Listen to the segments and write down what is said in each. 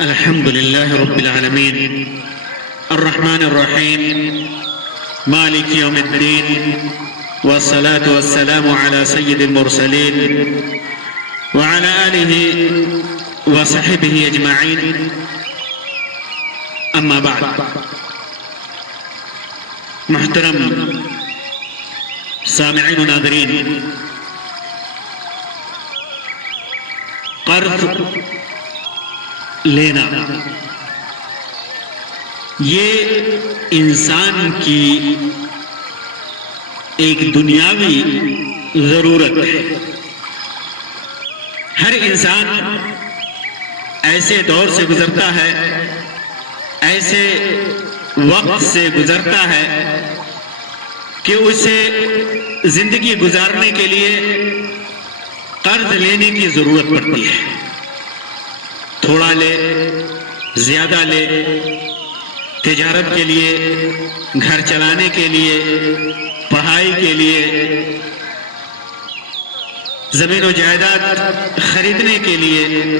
الحمد لله رب العالمين الرحمن الرحيم مالك يوم الدين والصلاة والسلام على سيد المرسلين وعلى آله وصحبه أجمعين أما بعد. محترم سامعین و ناظرین، قرض لینا یہ انسان کی ایک دنیاوی ضرورت ہے. ہر انسان ایسے دور سے گزرتا ہے، ایسے وقت سے گزرتا ہے کہ اسے زندگی گزارنے کے لیے قرض لینے کی ضرورت پڑتی ہے. تھوڑا لے، زیادہ لے، تجارت کے لیے، گھر چلانے کے لیے، پڑھائی کے لیے، زمین و جائیداد خریدنے کے لیے،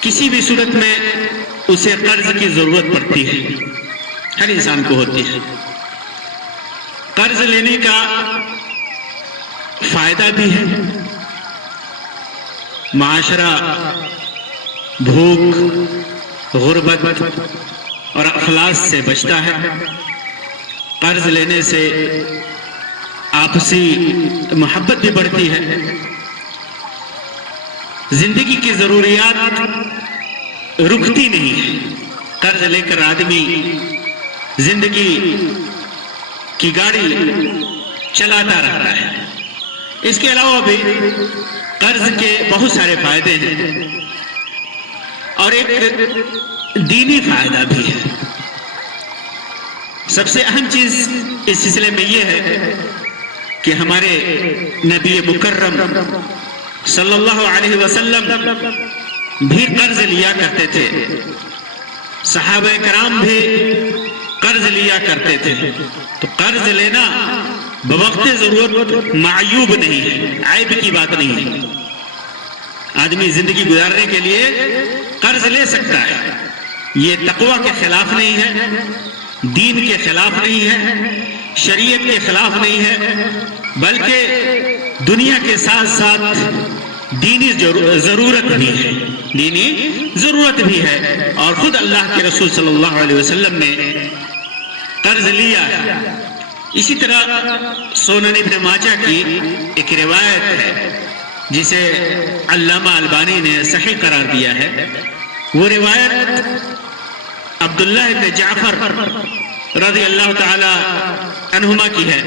کسی بھی صورت میں اسے قرض کی ضرورت پڑتی ہے. ہر انسان کو ہوتی ہے. قرض لینے کا فائدہ بھی ہے. معاشرہ بھوک، غربت اور افلاس سے بچتا ہے. قرض لینے سے آپسی محبت بھی بڑھتی ہے. زندگی کی ضروریات رکتی نہیں ہے. قرض لے کر آدمی زندگی کی گاڑی چلاتا رہتا ہے. اس کے علاوہ بھی قرض کے بہت سارے فائدے ہیں اور ایک دینی فائدہ بھی ہے. سب سے اہم چیز اس سلسلے میں یہ ہے کہ ہمارے نبی مکرم صلی اللہ علیہ وسلم بھی قرض لیا کرتے تھے. صحابہ کرام بھی قرض لیا کرتے تھے. تو قرض لینا بوقت ضرورت معیوب نہیں ہے، عیب کی بات نہیں ہے. آدمی زندگی گزارنے کے لیے قرض لے سکتا ہے. یہ تقوی کے خلاف نہیں ہے، دین کے خلاف نہیں ہے، شریعت کے خلاف نہیں ہے، بلکہ دنیا کے ساتھ ساتھ دینی ضرورت بھی ہے. دینی ضرورت بھی ہے. اور خود اللہ کے رسول صلی اللہ علیہ وسلم نے قرض لیا. اسی طرح سنن ابن ماجہ کی ایک روایت ہے جسے علامہ البانی نے صحیح قرار دیا ہے. وہ روایت عبداللہ ابن جعفر رضی اللہ تعالی عنہما کی ہے.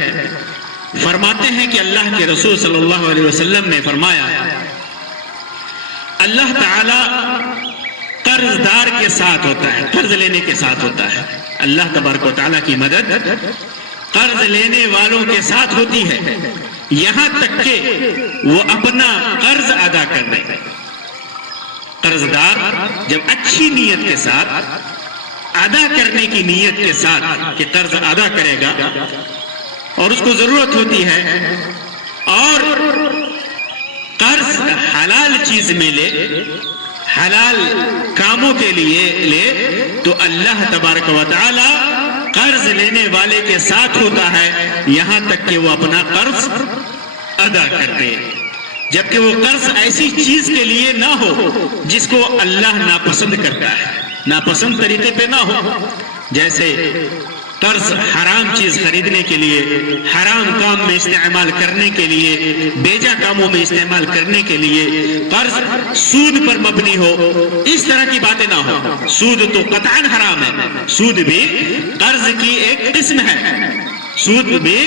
فرماتے ہیں کہ اللہ کے رسول صلی اللہ علیہ وسلم نے فرمایا، اللہ تعالی قرض دار کے ساتھ ہوتا ہے، قرض لینے کے ساتھ ہوتا ہے. اللہ تبارک و تعالیٰ کی مدد قرض لینے والوں کے ساتھ ہوتی ہے، یہاں تک کہ وہ اپنا قرض ادا کر دیں. قرض دار جب اچھی نیت کے ساتھ، ادا کرنے کی نیت کے ساتھ کہ قرض ادا کرے گا اور اس کو ضرورت ہوتی ہے، اور قرض حلال چیز میں لے، حلال کاموں کے لیے لے، تو اللہ تبارک و تعالی قرض لینے والے کے ساتھ ہوتا ہے یہاں تک کہ وہ اپنا قرض ادا کر دے. جبکہ وہ قرض ایسی چیز کے لیے نہ ہو جس کو اللہ ناپسند کرتا ہے، ناپسند طریقے پہ نہ ہو. جیسے قرض حرام چیز خریدنے کے لیے، حرام کام میں استعمال کرنے کے لیے، بیجا کاموں میں استعمال کرنے کے لیے. قرض سود پر مبنی ہو، اس طرح کی باتیں نہ ہو. سود تو قطعاً حرام ہے. سود بھی قرض کی ایک قسم ہے. سود بھی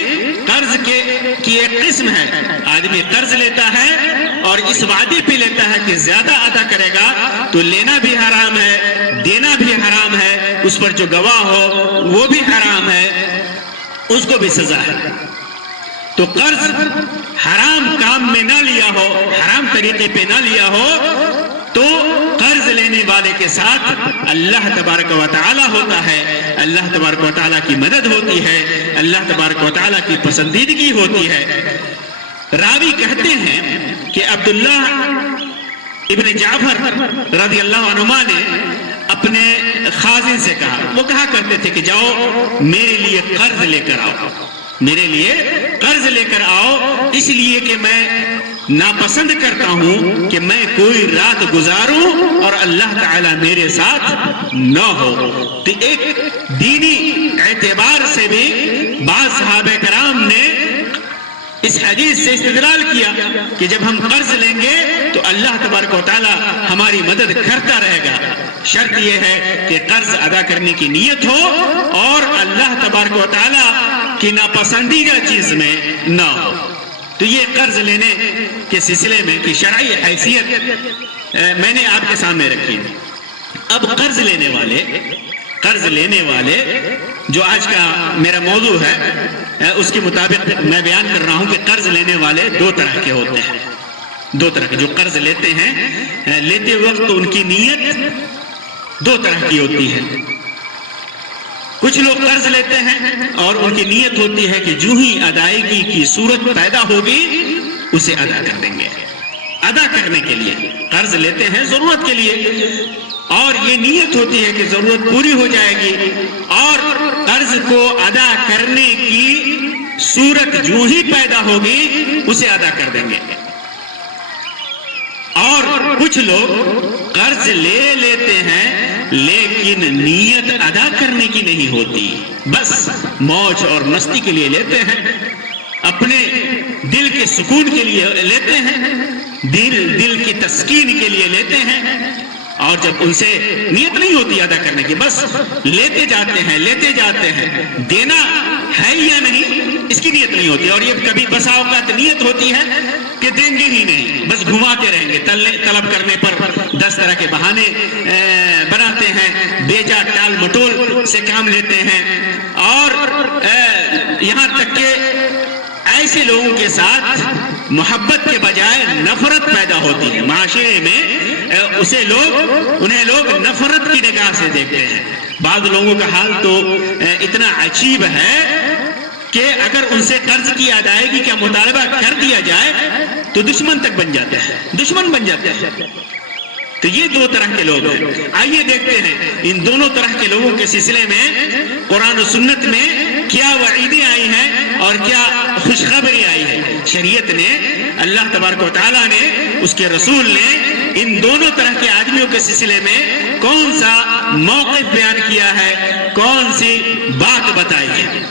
قرض کی ایک قسم ہے. آدمی قرض لیتا ہے اور اس وعدے پہ لیتا ہے کہ زیادہ ادا کرے گا تو لینا بھی حرام ہے، دینا بھی حرام ہے. اس پر جو گواہ ہو وہ بھی حرام ہے، اس کو بھی سزا ہے. تو قرض حرام کام میں نہ لیا ہو، حرام طریقے پہ نہ لیا ہو، تو قرض لینے والے کے ساتھ اللہ تبارک و تعالی ہوتا ہے. اللہ تبارک و تعالی کی مدد ہوتی ہے، اللہ تبارک و تعالی کی پسندیدگی ہوتی ہے. راوی کہتے ہیں کہ عبداللہ ابن جعفر رضی اللہ عنہما نے اپنے خازن سے کہا، وہ کہا کرتے تھے کہ جاؤ میرے لیے قرض لے کر آؤ، میرے لیے قرض لے کر آؤ، اس لیے کہ میں ناپسند کرتا ہوں کہ میں کوئی رات گزاروں اور اللہ تعالیٰ میرے ساتھ نہ ہو۔ تو ایک دینی اعتبار سے بھی بعض صحابہ کرام نے اس حدیث سے استدلال کیا کہ جب ہم قرض لیں گے تو اللہ تبارک و تعالیٰ ہماری مدد کرتا رہے گا، شرط یہ ہے کہ قرض ادا کرنے کی نیت ہو اور اللہ تبارک و تعالیٰ کی ناپسندیدہ چیز میں نہ ہو۔ تو یہ قرض لینے کے سلسلے میں کی شرعی حیثیت میں نے آپ کے سامنے رکھی۔ اب قرض لینے والے جو آج کا میرا موضوع ہے اس کے مطابق میں بیان کر رہا ہوں کہ قرض لینے والے دو طرح کے ہوتے ہیں، دو طرح کے جو قرض لیتے ہیں، لیتے وقت ان کی نیت دو طرح کی ہوتی ہے۔ کچھ لوگ قرض لیتے ہیں اور ان کی نیت ہوتی ہے کہ جو ہی ادائیگی کی صورت پیدا ہوگی اسے ادا کر دیں گے، ادا کرنے کے لیے قرض لیتے ہیں ضرورت کے لیے، اور یہ نیت ہوتی ہے کہ ضرورت پوری ہو جائے گی اور قرض کو ادا کرنے کی صورت جو ہی پیدا ہوگی اسے ادا کر دیں گے۔ اور کچھ لوگ قرض لے لیتے ہیں لیکن نیت ادا کرنے کی نہیں ہوتی، بس موج اور مستی کے لیے لیتے ہیں، اپنے دل کے سکون کے لیے لیتے ہیں، دل کی تسکین کے لیے لیتے ہیں، اور جب ان سے نیت نہیں ہوتی ادا کرنے کی، بس لیتے جاتے ہیں، دینا ہے یا نہیں اس کی نیت نہیں ہوتی، اور یہ کبھی بسا اوقات نیت ہوتی ہے کہ دیں گے ہی نہیں، بس گھماتے رہیں گے، طلب کرنے پر 10 طرح کے بہانے بناتے ہیں، بیجا ٹال مٹول سے کام لیتے ہیں، اور یہاں تک کہ ایسے لوگوں کے ساتھ محبت کے بجائے نفرت پیدا ہوتی ہے، معاشرے میں انہیں لوگ نفرت کی نگاہ سے دیکھتے ہیں۔ بعض لوگوں کا حال تو اتنا عجیب ہے کہ اگر ان سے قرض کی ادائیگی کا مطالبہ کر دیا جائے تو دشمن تک بن جاتے ہیں۔ تو یہ دو طرح کے لوگ ہیں۔ آئیے دیکھتے ہیں ان دونوں طرح کے لوگوں کے سلسلے میں قرآن و سنت میں کیا وعیدیں آئی ہیں اور کیا خوشخبری آئی ہے۔ شریعت نے، اللہ تبارک و تعالیٰ نے، اس کے رسول نے ان دونوں طرح کے آدمیوں کے سلسلے میں کون سا موقف بیان کیا ہے، کون سی بات بتائی ہے۔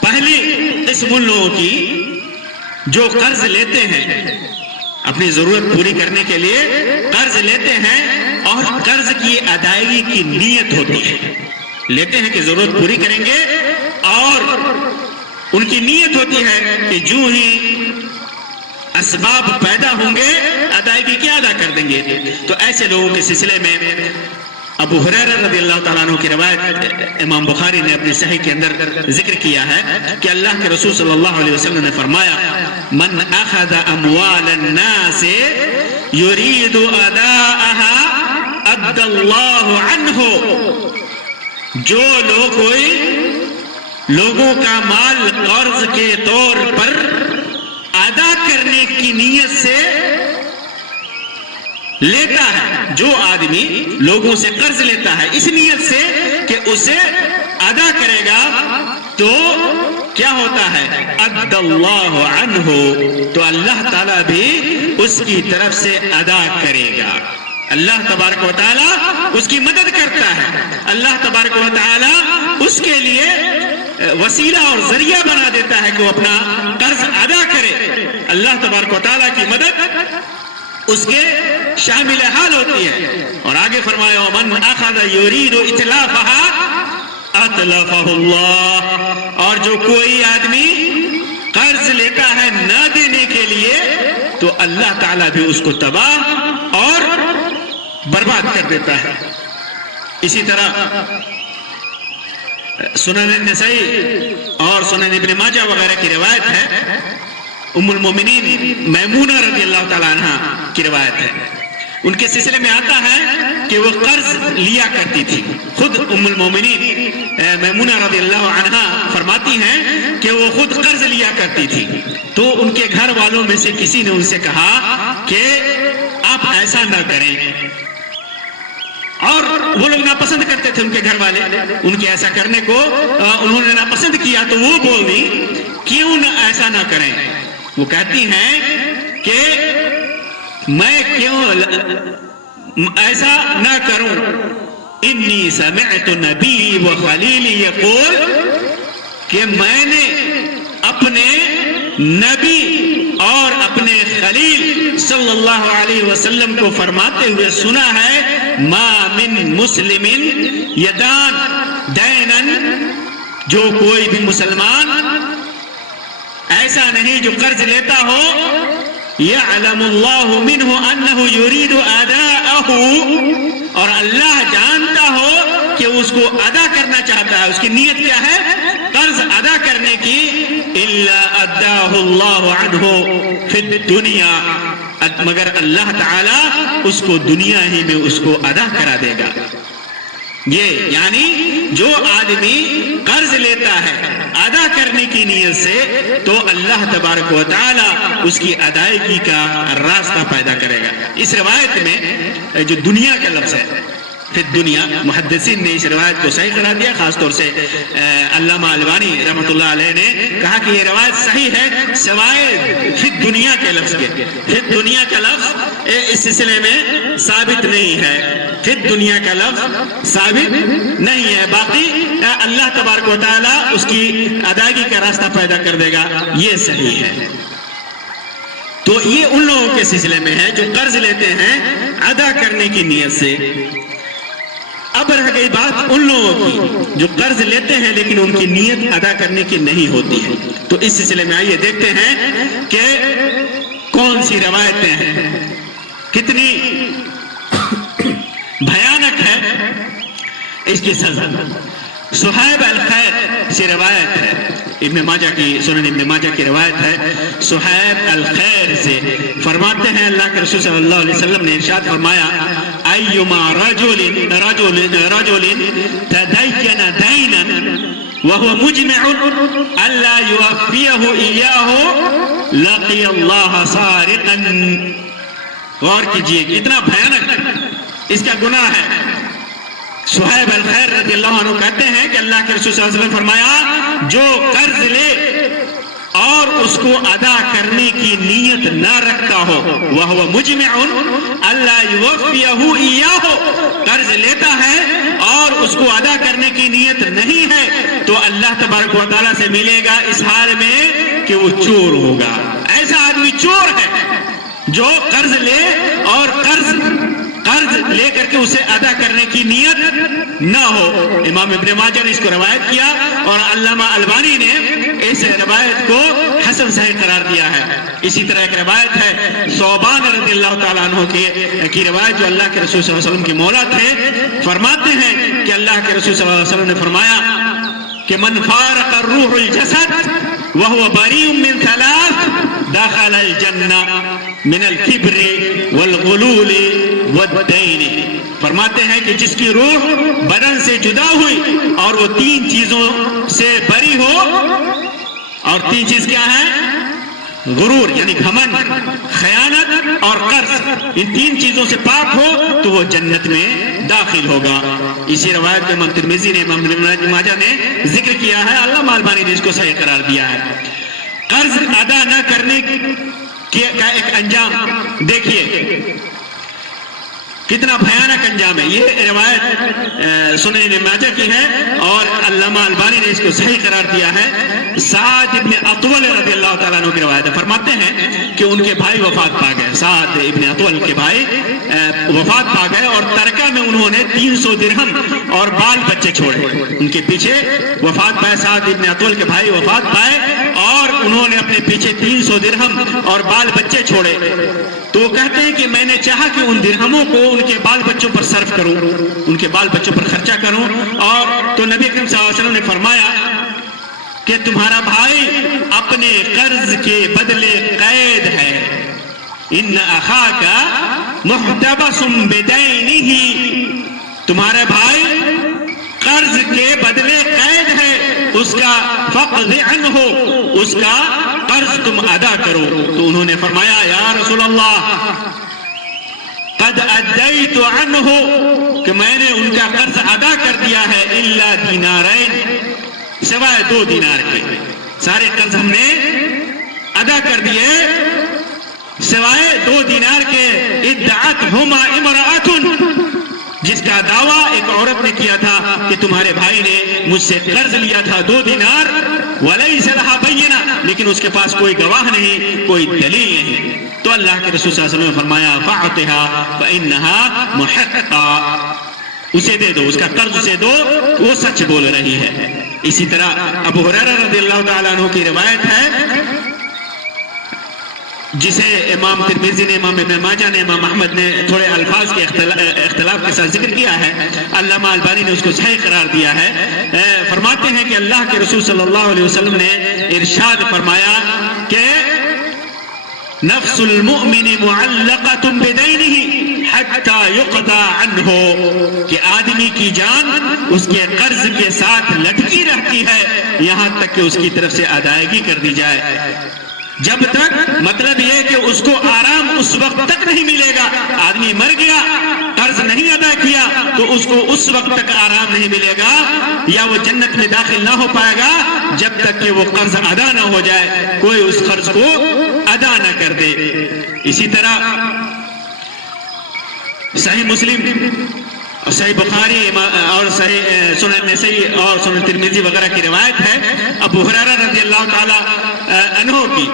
پہلی قسم ان لوگوں کی جو قرض لیتے ہیں، اپنی ضرورت پوری کرنے کے لیے قرض لیتے ہیں اور قرض کی ادائیگی کی نیت ہوتی ہے، لیتے ہیں کہ ضرورت پوری کریں گے اور ان کی نیت ہوتی ہے کہ جو ہی اسباب پیدا ہوں گے ادائیگی کیا ادا کر دیں گے۔ تو ایسے لوگوں کے سلسلے میں ابو ہریرہ رضی اللہ تعالیٰ عنہ کی روایت امام بخاری نے اپنی صحیح کے اندر ذکر کیا ہے کہ اللہ کے رسول صلی اللہ علیہ وسلم نے فرمایا، من اخذ اموال الناس يريد اداءها ادى الله عنه، جو لوگوں کا مال قرض کے طور پر ادا کرنے کی نیت سے لیتا ہے، جو آدمی لوگوں سے قرض لیتا ہے اس نیت سے کہ اسے ادا کرے گا تو کیا ہوتا ہے، ادى الله عنه، تو اللہ تعالیٰ بھی اس کی طرف سے ادا کرے گا۔ اللہ تبارک و تعالیٰ اس کی مدد کرتا ہے، اللہ تبارک و تعالیٰ اس کے لیے وسیلہ اور ذریعہ بنا دیتا ہے کہ وہ اپنا قرض ادا کرے۔ اللہ تبارک و تعالیٰ کی مدد اس کے شامل حال ہوتی ہے۔ اور آگے فرمایا، وَمَنْ أَخَذَ يُرِيدُ إِتْلَافَهَا أَتْلَفَهُ اللَّهُ، اور جو کوئی آدمی قرض لیتا ہے نہ دینے کے لیے تو اللہ تعالیٰ بھی اس کو تباہ اور برباد کر دیتا ہے۔ اسی طرح سنن نسائی اور سنن ابن ماجہ وغیرہ کی روایت ہے، ام المومنین میمونہ رضی اللہ تعالیٰ عنہ کی روایت ہے، ان کے سلسلے میں آتا ہے کہ وہ قرض لیا کرتی تھی۔ خود ام المومنین میمونہ رضی اللہ عنہ فرماتی ہیں کہ وہ خود قرض لیا کرتی تھی، تو ان کے گھر والوں میں سے کسی نے ان سے کہا کہ آپ ایسا نہ کریں، اور وہ لوگ ناپسند کرتے تھے، ان کے گھر والے ان کے ایسا کرنے کو انہوں نے ناپسند کیا، تو وہ بول دی کیوں نہ ایسا نہ کریں. وہ کہتی ہیں کہ میں کیوں ایسا نہ کروں. انی سمعت نبی و خلیلی یقول، کہ میں نے اپنے نبی اور اپنے خلیل صلی اللہ علیہ وسلم کو فرماتے ہوئے سنا ہے، ما من مسلم یدان دینا، جو کوئی بھی مسلمان ایسا نہیں جو قرض لیتا ہو، یعلم اللہ منہ انہ یرید اداءہ، اور اللہ جانتا ہو کہ اس کو ادا کرنا چاہتا ہے، اس کی نیت کیا ہے، قرض ادا کرنے کی، الا اداہ اللہ عنہ فی الدنیا، مگر اللہ تعالی اس کو دنیا ہی میں اس کو ادا کرا دے گا. یہ یعنی جو آدمی قرض لیتا ہے ادا کرنے کی نیت سے، تو اللہ تبارک و تعالی اس کی ادائیگی کا راستہ پیدا کرے گا. اس روایت میں جو دنیا کا لفظ ہے، پھر دنیا، محدثین نے اس روایت کو صحیح قرار دیا، خاص طور سے علامہ البانی رحمۃ اللہ علیہ نے کہا کہ یہ روایت صحیح ہے سوائے پھر دنیا کے لفظ کے. پھر دنیا کا لفظ اس سلسلے میں ثابت نہیں ہے، پھر دنیا کا لفظ ثابت نہیں ہے، باقی اللہ تبارک و تعالیٰ اس کی ادائیگی کا راستہ پیدا کر دے گا، یہ صحیح ہے. تو یہ ان لوگوں کے سلسلے میں ہے جو قرض لیتے ہیں ادا کرنے کی نیت سے. اب رہ گئی بات ان لوگوں کی جو قرض لیتے ہیں لیکن ان کی نیت ادا کرنے کی نہیں ہوتی ہے. تو اس سلسلے میں آئیے دیکھتے ہیں کہ کون سی روایتیں ہیں، کتنی بھیانک ہے اس کی سزا. صہیب الخیر سے روایت ہے، ابن ماجہ کی، سنن ابن ماجہ کی روایت ہے. صہیب الخیر سے فرماتے ہیں اللہ کے رسول صلی اللہ علیہ وسلم نے ارشاد فرمایا، ایما رجل تدین دینا وهو مجمع الا يوفيه اياه لقي الله سارقا. غور کیجئے کتنا بھیانک اس کا گناہ ہے. صہیب الخیر رضی اللہ عنہ کہتے ہیں کہ اللہ کے رسول صلی اللہ علیہ وسلم فرمایا، جو قرض لے اور اس کو ادا کرنے کی نیت نہ رکھتا ہو، وَهُوَ مُجْمِعٌ أَلَّا يُوَفِّيَهُ إِيَّاهُ، قرض لیتا ہے اور اس کو ادا کرنے کی نیت نہیں ہے، تو اللہ تبارک و تعالیٰ سے ملے گا اس حال میں کہ وہ چور ہوگا. ایسا آدمی چور ہے جو قرض لے اور قرض لے کر کے اسے ادا کرنے کی نیت نہ ہو. امام ابن ماجہ نے اس کو روایت کیا اور علامہ البانی نے اس روایت کو حسن صحیح قرار دیا ہے. اسی طرح ایک روایت ہے ثوبان رضی اللہ تعالیٰ عنہ کی روایت، جو اللہ کے رسول صلی اللہ علیہ وسلم کے مولا تھے، فرماتے ہیں کہ اللہ کے رسول صلی اللہ علیہ وسلم نے فرمایا کہ من فارق الروح الجسد وهو بريء من ثلاث دخل الجنة من الكبر والغلول والدين. فرماتے ہیں کہ جس کی روح بدن سے جدا ہوئی اور وہ تین چیزوں سے بری ہو، اور تین چیز کیا ہے؟ غرور یعنی گھمنڈ، خیانت اور قرض، ان تین چیزوں سے پاک ہو تو وہ جنت میں داخل ہوگا. اسی روایت میں امام ترمذی نے، امام ابن ماجہ نے ذکر کیا ہے، علامہ البانی نے اس کو صحیح قرار دیا ہے. قرض ادا نہ کرنے کا ایک انجام دیکھیے کتنا بھیانک انجام ہے. یہ روایت سنن ابن ماجہ کی ہے اور علامہ البانی نے اس کو صحیح قرار دیا ہے. سعد ابن اطول رضی اللہ تعالیٰ عنہ کی روایت ہے، فرماتے ہیں کہ ان کے بھائی وفات پا گئے. سعد ابن اطول کے بھائی وفات پا گئے اور ترکہ میں انہوں نے 300 درہم اور بال بچے چھوڑے. ان کے پیچھے وفات پائے، سعد ابن اطول کے بھائی وفات پائے اور انہوں نے اپنے پیچھے 300 درہم اور بال بچے چھوڑے. تو وہ کہتے ہیں کہ میں نے چاہا کہ ان درہموں کو ان کے بال بچوں پر صرف کروں، ان کے بال بچوں پر خرچہ کروں، اور تو نبی اکرم صلی اللہ علیہ وسلم نے فرمایا کہ تمہارا بھائی اپنے قرض کے بدلے قید ہے. ان اخاک محتبس بدینہ، تمہارا بھائی قرض کے بدلے قید ہے، اس کا فقد عنہ، اس کا قرض تم ادا کرو. تو انہوں نے فرمایا یا رسول اللہ قد ادیت عنہ کہ میں نے ان کا قرض ادا کر دیا ہے الا دینارین سوائے 2 دینار کے. سارے قرض ہم نے ادا کر دیے سوائے 2 دینار کے. ادعتہما امرأۃ جس کا دعویٰ ایک عورت نے کیا تھا کہ تمہارے بھائی نے مجھ سے قرض لیا تھا 2 دینار ولیس لہا بینہ لیکن اس کے پاس کوئی گواہ نہیں کوئی دلیل نہیں. تو اللہ کے رسول صلی اللہ علیہ وسلم نے فرمایا فاعطها فانها محقہ اسے دے دو اس کا قرض اسے دو وہ سچ بول رہی ہے. اسی طرح ابو ہریرہ رضی اللہ تعالیٰ عنہ کی روایت ہے جسے امام ترمذی نے امام ابن ماجہ نے امام احمد نے تھوڑے الفاظ کے اختلاف کے ساتھ ذکر کیا ہے. علامہ البانی نے اس کو صحیح قرار دیا ہے. فرماتے ہیں کہ اللہ کے رسول صلی اللہ علیہ وسلم نے ارشاد فرمایا کہ نفس المؤمن معلقۃ بدینہ حتی یقضی عنہ کہ آدمی کی جان اس کے قرض کے ساتھ لٹکی رہتی ہے یہاں تک کہ اس کی طرف سے ادائیگی کر دی جائے. جب تک مطلب یہ کہ اس کو آرام اس وقت تک نہیں ملے گا. آدمی مر گیا قرض نہیں ادا کیا تو اس کو اس وقت تک آرام نہیں ملے گا یا وہ جنت میں داخل نہ ہو پائے گا جب تک کہ وہ قرض ادا نہ ہو جائے کوئی اس قرض کو ادا نہ کر دے. اسی طرح صحیح مسلم اور صحیح بخاری اور صحیح سنن نسائی اور سنن ترمذی وغیرہ کی روایت ہے ابو ہریرہ رضی اللہ تعالی عنہ کی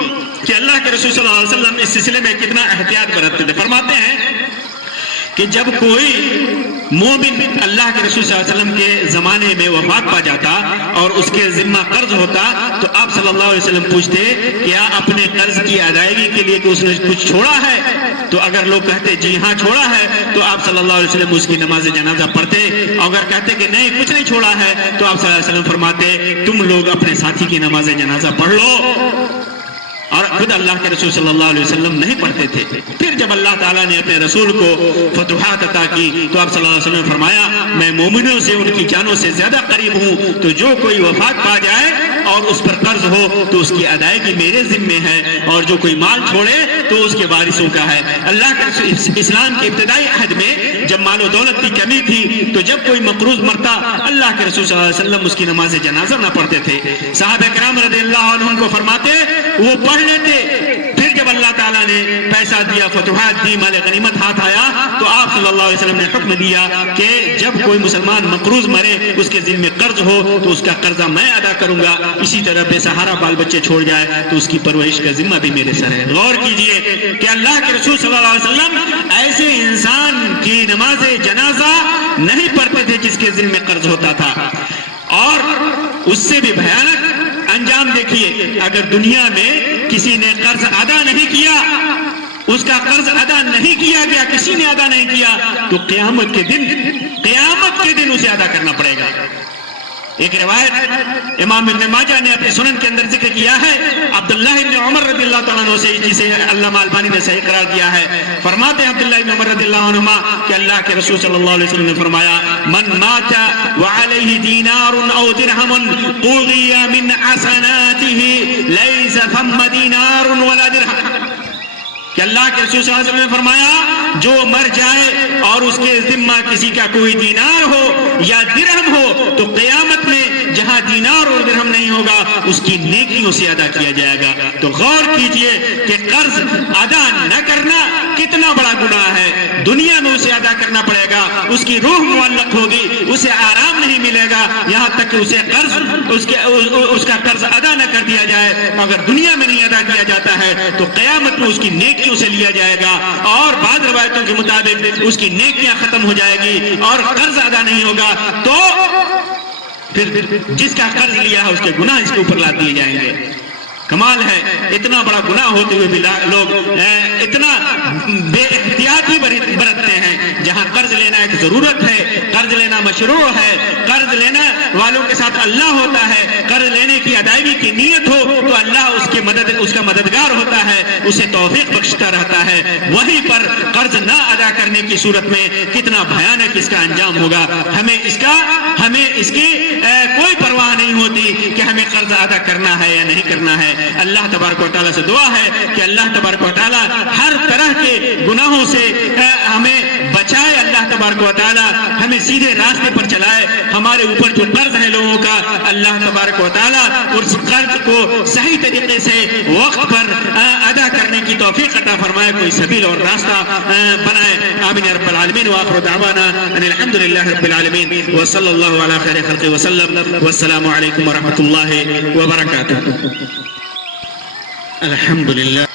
کہ اللہ کے رسول صلی اللہ علیہ وسلم اس سلسلے میں کتنا احتیاط برتتے تھے. فرماتے ہیں کہ جب کوئی مومن اللہ کے رسول صلی اللہ علیہ وسلم کے زمانے میں وفات پا جاتا اور اس کے ذمہ قرض ہوتا تو آپ صلی اللہ علیہ وسلم پوچھتے کیا اپنے قرض کی ادائیگی کے لیے کہ اس نے کچھ چھوڑا ہے تو اگر لوگ کہتے جی ہاں چھوڑا ہے تو آپ صلی اللہ علیہ وسلم اس کی نماز جنازہ پڑھتے. اگر کہتے کہ نہیں کچھ نہیں چھوڑا ہے تو آپ صلی اللہ علیہ وسلم فرماتے تم لوگ اپنے ساتھی کی نماز جنازہ پڑھ لو. اور خود اللہ کے رسول صلی اللہ علیہ وسلم نہیں پڑھتے تھے. پھر جب اللہ تعالیٰ نے اپنے رسول کو فتوحات عطا کی تو آپ صلی اللہ علیہ وسلم نے فرمایا میں مومنوں سے ان کی جانوں سے زیادہ قریب ہوں تو جو کوئی وفات پا جائے اور اس پر قرض ہو تو اس کی ادائیگی میرے ذمے ہے اور جو کوئی مال چھوڑے تو اس کے وارثوں کا ہے. اللہ کے رسول اسلام کے ابتدائی عہد میں جب مال و دولت کی کمی تھی تو جب کوئی مقروض مرتا اللہ کے رسول صلی اللہ علیہ وسلم اس کی نماز جنازہ نہ پڑھتے تھے. صحابہ کرام رضی اللہ عنہم کو فرماتے وہ پڑھ لیتے. پھر جب اللہ تعالیٰ نے پیسہ دیا فتوحات دی مال غنیمت ہاتھ آیا تو آپ صلی اللہ علیہ وسلم نے حکم دیا کہ جب کوئی مسلمان مقروض مرے اس کے ذمہ قرض ہو تو اس کا قرضہ میں ادا کروں گا. اسی طرح بے سہارا بال بچے چھوڑ جائے تو اس کی پرورش کا ذمہ بھی میرے سر ہے. غور کیجئے کہ اللہ کے رسول صلی اللہ علیہ وسلم ایسے انسان کی نماز جنازہ نہیں پڑھتے تھے جس کے ذمہ قرض ہوتا تھا. اور اس سے بھی بھیانک انجام دیکھیے اگر دنیا میں کسی نے قرض ادا نہیں کیا اس کا قرض ادا نہیں کیا گیا کسی نے ادا نہیں کیا تو قیامت کے دن اسے ادا کرنا پڑے گا. ایک روایت امام ابن ماجہ نے اپنے سنن کے اندر ذکر کیا ہے عبداللہ ابن عمر رضی اللہ تعالیٰ عنہ سے جسے علامہ البانی نے صحیح قرار دیا ہے. فرماتے ہیں عبداللہ ابن عمر رضی اللہ عنہما کہ اللہ کے رسول صلی اللہ علیہ وسلم نے فرمایا من مات وعلیہ دینار او درہم قضی من حسناته لیس ثم دینار ولا درہم کہ اللہ کے رسول صلی اللہ علیہ وسلم نے فرمایا جو مر جائے اور اس کے ذمہ کسی کا کوئی دینار ہو یا درہم ہو تو قیامت میں جہاں دینار اور درہم نہیں ہوگا اس کی نیکیوں سے ادا کیا جائے گا. تو غور کیجئے کہ قرض ادا نہ کرنا کتنا بڑا گناہ ہے. دنیا میں اسے ادا کرنا پڑے گا اس کی روح معلق ہوگی اسے آرام نہیں ملے گا یہاں تک کہ اسے اس کا قرض ادا نہ کر دیا جائے. اگر دنیا میں نہیں ادا کیا جاتا ہے تو قیامت میں اس کی نیکیوں سے لیا جائے گا اور بعض روایتوں کے مطابق اس کی نیکیاں ختم ہو جائے گی اور قرض ادا نہیں ہوگا تو پھر جس کا قرض لیا ہے اس کے گناہ اس کے اوپر لاد دیے جائیں گے. کمال ہے اتنا بڑا گناہ ہوتے ہوئے بھی لوگ اتنا بے احتیاطی برتتے ہیں. جہاں قرض لینا ایک ضرورت ہے قرض لینا مشروع ہے قرض لینا والوں کے ساتھ اللہ ہوتا ہے قرض لینے کی ادائیگی کی نیت ہو تو اللہ اس کا مددگار ہوتا ہے اسے توفیق بخشتا رہتا ہے. وہیں پر قرض نہ ادا کرنے کی صورت میں کتنا بھیانک اس کا انجام ہوگا. ہمیں اس کی کوئی پرواہ نہیں ہوتی کہ ہمیں قرض ادا کرنا ہے یا نہیں کرنا ہے. اللہ تبارک و تعالیٰ سے دعا ہے کہ اللہ تبارک و تعالیٰ ہر طرح کے گناہوں سے ہمیں تبارک و تعالی ہمیں سیدھے راستے پر چلائے. ہمارے اوپر جو قرض ہے لوگوں کا, اللہ تبارک و تعالی اس قرض کو صحیح طریقے سے وقت پر ادا کرنے کی توفیق عطا فرمائے, کوئی سبیل اور راستہ بنائے. آمین یا رب العالمین. وآخر دعوانا ان الحمد للہ رب العالمین وصلی اللہ علی خیر خلق وسلم والسلام علیکم ورحمۃ اللہ وبرکاتہ. الحمد للہ.